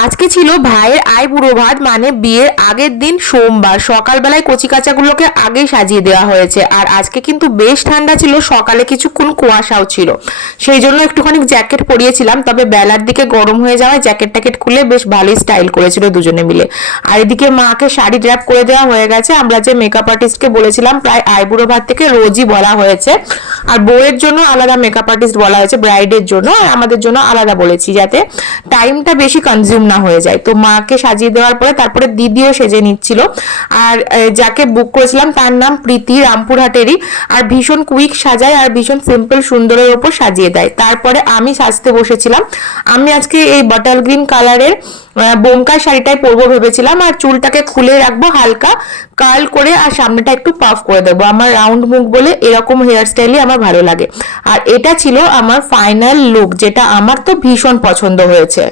আজকে ছিল ভাইয়ের আইবুড়ো ভাত, মানে বিয়ের আগের দিন সোমবার। সকালবেলায় কচি কাচাগুলোকে আগেই সাজিয়ে দেওয়া হয়েছে। আর আজকে কিন্তু বেশ ঠান্ডা ছিল, সকালে কিছুক্ষণ কুয়াশাও ছিল, সেই জন্য একটুখানি জ্যাকেট পরিয়েছিলাম। তবে বেলার দিকে গরম হয়ে যাওয়ায় জ্যাকেট ট্যাকেট খুলে বেশ ভালোই স্টাইল করেছিল দুজনে মিলে। আর এদিকে মাকে শাড়ি ড্র্যাপ করে দেওয়া হয়ে গেছে। আমরা যে মেকআপ আর্টিস্টকে বলেছিলাম প্রায় আইবুড়ো ভাত থেকে রোজই বলা হয়েছে। আর বউয়ের জন্য আলাদা মেকআপ আর্টিস্ট বলা হয়েছে, ব্রাইডের জন্য, আর আমাদের জন্য আলাদা বলেছি, যাতে টাইমটা বেশি কনজিউম না হয়ে যায়। তো মাকে সাজিয়ে দেওয়ার পরে তারপরে দিদিও সেজে নিচ্ছিল। আর যাকে বুক করেছিলাম তার নাম প্রীতি, রামপুরহাটেরই। আর ভীষণ কুইক সাজায় আর ভীষণ সিম্পল সুন্দরের ওপর সাজিয়ে দেয়। তারপরে আমি সাজতে বসেছিলাম। আমি আজকে এই বটল গ্রিন কালারের বোমকার শাড়িটাই পরবো ভেবেছিলাম। আর চুলটাকে খুলে রাখবো, হালকা কার্ল করে, আর সামনেটা একটু পাফ করে দেবো। আমার রাউন্ড মুখ বলে এরকম হেয়ার স্টাইলই আমার ভালো লাগে। আর এটা ছিল আমার ফাইনাল লুক, যেটা আমার তো ভীষণ পছন্দ হয়েছে।